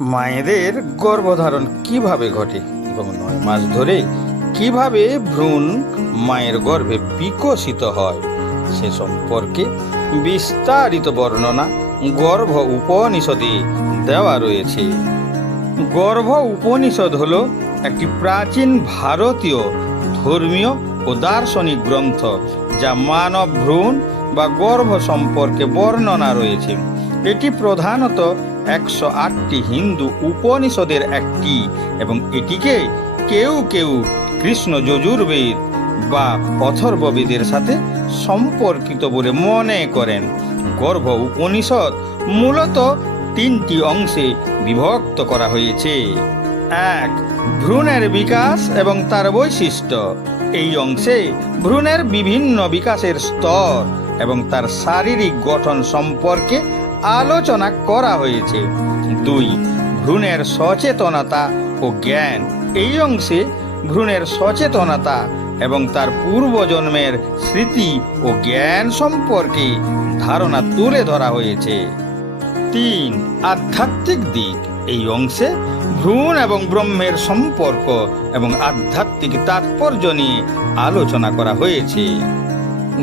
মায়েদের গর্ভধারণ কীভাবে ঘটে এবং নয় মাস ধরে কীভাবে ভ্রূণ মায়ের গর্ভে বিকশিত হয়, সে সম্পর্কে বিস্তারিত বর্ণনা গর্ভ উপনিষদে দেওয়া রয়েছে। গর্ভ উপনিষদ হল একটি প্রাচীন ভারতীয় ধর্মীয় ও দার্শনিক গ্রন্থ যা মানব ভ্রূণ বা গর্ভ সম্পর্কে বর্ণনা রয়েছে। এটি প্রধানত একশো আটটি হিন্দু উপনিষদের একটি এবং এটিকে কেউ কেউ কৃষ্ণ যজুর্বেদ বা অথর্ববেদের সাথে সম্পর্কিত বলে মনে করেন। গর্ভ উপনিষদ মূলত তিনটি অংশে বিভক্ত করা হয়েছে। এক, ভ্রূণের বিকাশ এবং তার বৈশিষ্ট্য। এই অংশে ভ্রূণের বিভিন্ন বিকাশের স্তর এবং তার শারীরিক গঠন সম্পর্কে আলোচনা করা হয়েছে। দুই, ভ্রূণের সচেতনতা ও জ্ঞান। এই অংশে ভ্রূণের সচেতনতা এবং তার পূর্বজন্মের স্মৃতি ও জ্ঞান সম্পর্কে ধারণা তুলে ধরা হয়েছে। তিন, আধ্যাত্মিক দিক। এই অংশে ভ্রূণ এবং ব্রহ্মের সম্পর্ক এবং আধ্যাত্মিক তাৎপর্য নিয়ে আলোচনা করা হয়েছে।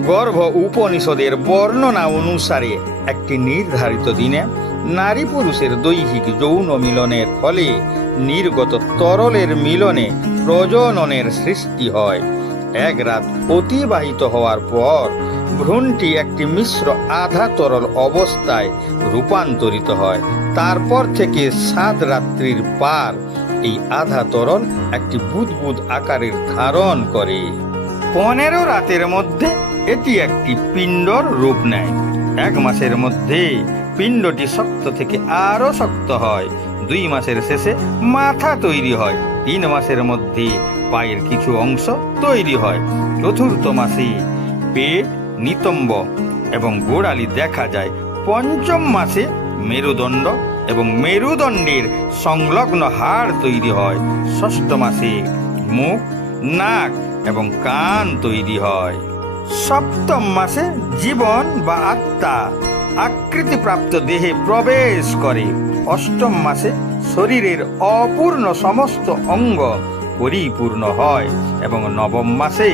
গর্ভ উপনিষদের বর্ণনা অনুসারে একটি নির্ধারিত দিনে নারী পুরুষের দৈহিক যৌন মিলনের ফলে নির্গত তরলের মিলনে প্রজননের সৃষ্টি হয়। এক রাত অতিবাহিত হওয়ার পর ভ্রূণটি একটি মিশ্র আধা তরল অবস্থায় রূপান্তরিত হয়। তারপর থেকে সাত রাত্রির পার এই আধা তরল একটি বুদবুদ আকারের ধারণ করে। পনেরো রাতের মধ্যে এটি একটি পিণ্ডর রূপ নেয়। এক মাসের মধ্যে পিণ্ডটি শক্ত থেকে আরও শক্ত হয়। দুই মাসের শেষে মাথা তৈরি হয়। তিন মাসের মধ্যে পায়ের কিছু অংশ তৈরি হয়। চতুর্থ মাসে পেট নিতম্ব এবং গোড়ালি দেখা যায়। পঞ্চম মাসে মেরুদণ্ড এবং মেরুদণ্ডের সংলগ্ন হাড় তৈরি হয়। ষষ্ঠ মাসে মুখ, নাক এবং কান তৈরি হয়। সপ্তম মাসে জীবন বা আত্মা আকৃতিপ্রাপ্ত দেহে প্রবেশ করে। অষ্টম মাসে শরীরের অপূর্ণ সমস্ত অঙ্গ পরিপূর্ণ হয় এবং নবম মাসে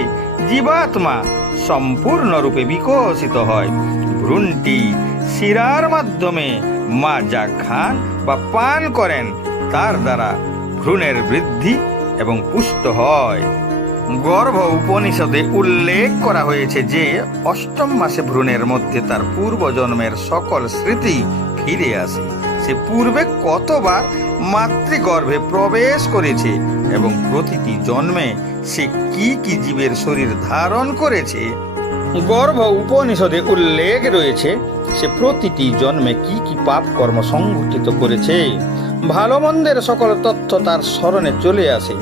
জীবাত্মা সম্পূর্ণরূপে বিকশিত হয়। ভ্রূণটি শিরার মাধ্যমে মা যা খান বা পান করেন, তার দ্বারা ভ্রূণের বৃদ্ধি এবং পুষ্ট হয়। গর্ভ উপনিষদে উল্লেখ করা হয়েছে যে অষ্টম মাসে ভ্রূণের মধ্যে তার পূর্বজন্মের সকল স্মৃতি ফিরে আসে। সে পূর্বে কতবার মাতৃগর্ভে প্রবেশ করেছে এবং প্রতিটি জন্মে সে কি কি জীবের শরীর ধারণ করেছে, গর্ভ উপনিষদে উল্লেখ রয়েছে, সে প্রতিটি জন্মে কি কি পাপ কর্ম সংঘটিত করেছে। ভালো মন্দের সকল তথ্য তার স্মরণে চলে আসে।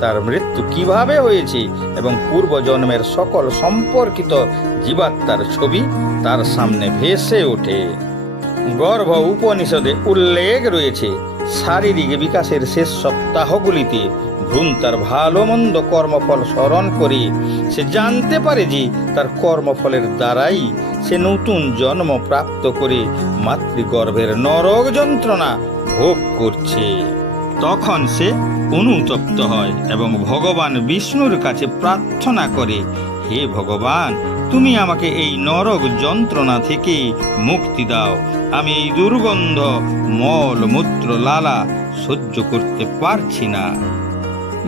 তার মৃত্যু কীভাবে হয়েছে এবং পূর্বজন্মের সকল সম্পর্কিত জীবাত্মার ছবি তার সামনে ভেসে ওঠে। গর্ভ উপনিষদে উল্লেখ রয়েছে, শারীরিক বিকাশের শেষ সপ্তাহগুলিতে ভ্রূণ তার ভালো মন্দ কর্মফল স্মরণ করে সে জানতে পারে যে তার কর্মফলের দ্বারাই সে নতুন জন্ম প্রাপ্ত করে মাতৃগর্ভের নরক যন্ত্রণা ভোগ করছে। তখন সে অনুতপ্ত হয় এবং ভগবান বিষ্ণুর কাছে প্রার্থনা করে, হে ভগবান, তুমি আমাকে এই নরক যন্ত্রণা থেকে মুক্তি দাও। আমি এই দুর্গন্ধ মল মূত্র লালা সহ্য করতে পারছি না।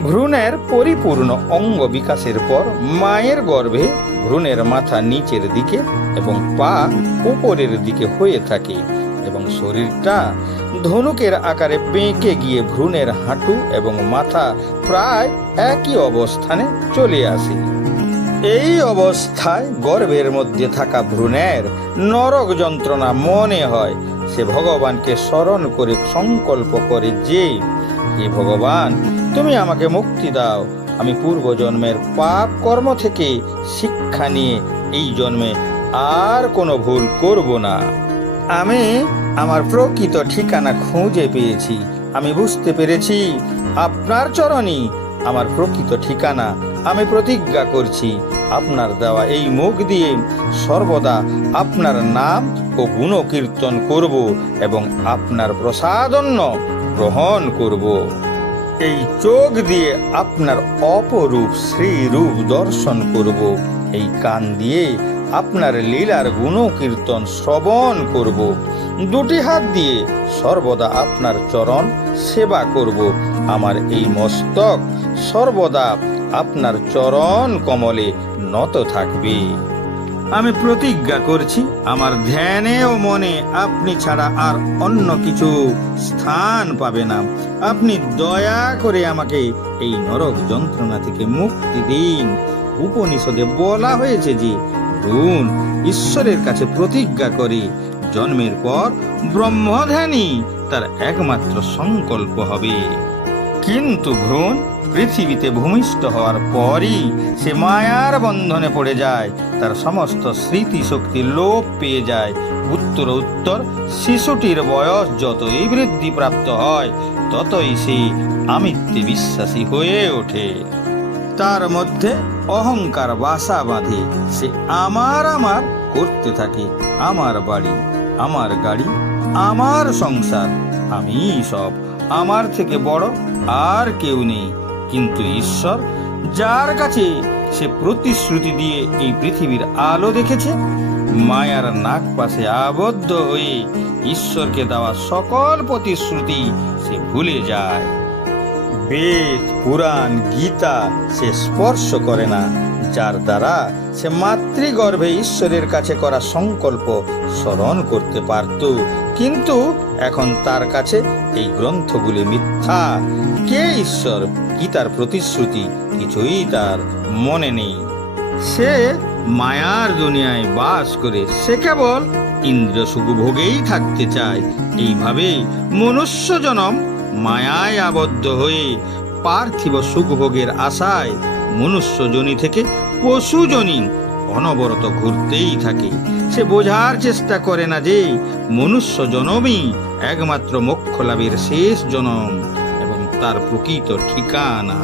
ভ্রূণের পরিপূর্ণ অঙ্গ বিকাশের পর মায়ের গর্ভে ভ্রূণের মাথা নিচের দিকে এবং পা উপরের দিকে হয়ে থাকে। এবং শরীরটা ধনুকের আকারে বেঁকে গিয়ে ভ্রূণের হাঁটু এবং মাথা প্রায় একই অবস্থানে চলে আসে। এই অবস্থায় গর্ভের মধ্যে থাকা ভ্রূণের নরক যন্ত্রণা মনে হয়। সে ভগবানকে স্মরণ করে সংকল্প করে যে, হে ভগবান, তুমি আমাকে মুক্তি দাও। আমি পূর্বজন্মের পাপ কর্ম থেকে শিক্ষা নিয়ে এই জন্মে আর কোনো ভুল করব না। আমি আমার প্রকৃত ঠিকানা খুঁজে পেয়েছি। আমি বুঝতে পেরেছি। আপনার চরণই আমার প্রকৃত ঠিকানা। আমি প্রতিজ্ঞা করছি, আপনার দেওয়া এই মুখ দিয়ে সর্বদা আপনার নাম ও গুণকীর্তন করব এবং আপনার প্রসাদন্য গ্রহণ করব। এই চোখ দিয়ে আপনার অপরূপ শ্রীরূপ দর্শন করব। এই কান দিয়ে আপনার লীলার গুণকীর্তন শ্রবণ করব। দুটি হাত দিয়ে সর্বদা আপনার চরণ সেবা করব। আমার এই মস্তক সর্বদা আপনার চরণ কমলে নত থাকবে। আমি প্রতিজ্ঞা করছি, আমার ধ্যানে ও মনে আপনি ছাড়া আর অন্য কিছু স্থান পাবে না। আপনি দয়া করে আমাকে এই নরক যন্ত্রণা থেকে মুক্তি দিন। উপনিষদে বলা হয়েছে যে ভ্রূণ ঈশ্বরের কাছে প্রতিজ্ঞা করে জন্মের পর ব্রহ্মধ্যানই তার একমাত্র সংকল্প হবে। কিন্তু ভ্রূণ পৃথিবীতে ভূমিষ্ঠ হওয়ার পরই সে মায়ার বন্ধনে পড়ে যায়, তার সমস্ত স্মৃতিশক্তি লোপ পেয়ে যায়। উত্তর উত্তর, শিশুটির বয়স যতই বৃদ্ধিপ্রাপ্ত হয়, ততই সে আমিত্বে বিশ্বাসী হয়ে ওঠে। তার মধ্যে অহংকার বাসা বাঁধে, সে আমার আমার করতে থাকে, আমার বাড়ি। আমার গাড়ি, আমার সংসার, আমি সব। আমার থেকে বড় আর কেউ নেই। কিন্তু ঈশ্বর, যার কাছে সে প্রতিশ্রুতি দিয়ে এই পৃথিবীর আলো দেখেছে, মায়ার নাক পাশে আবদ্ধ হয়ে ঈশ্বরকে দেওয়া সকল প্রতিশ্রুতি সে ভুলে যায়। বেদ, পুরাণ, গীতা সে স্পর্শ করে না। যার দ্বারা সে মাতৃগর্ভে ঈশ্বরের কাছে করা সংকল্প স্মরণ করতে পারত। কিন্তু এখন তার কাছে এই গ্রন্থগুলি মিথ্যা। কে ঈশ্বর? কি তার প্রতিশ্রুতি? কিছুই তার মনে নেই। সে মায়ার দুনিয়ায় বাস করে, সে কেবল ইন্দ্র সুখভোগেই থাকতে চায়। এইভাবেই মনুষ্য জনম মায়ায় আবদ্ধ হয়ে পার্থিব সুখভোগের আশায় মনুষ্য জনি থেকে পশুজনী অনবরত ঘুরতেই থাকে। সে বোঝার চেষ্টা করে না যে মনুষ্য জনমই একমাত্র মোক্ষ লাভের শেষ জনম এবং তার প্রকৃত ঠিকানা।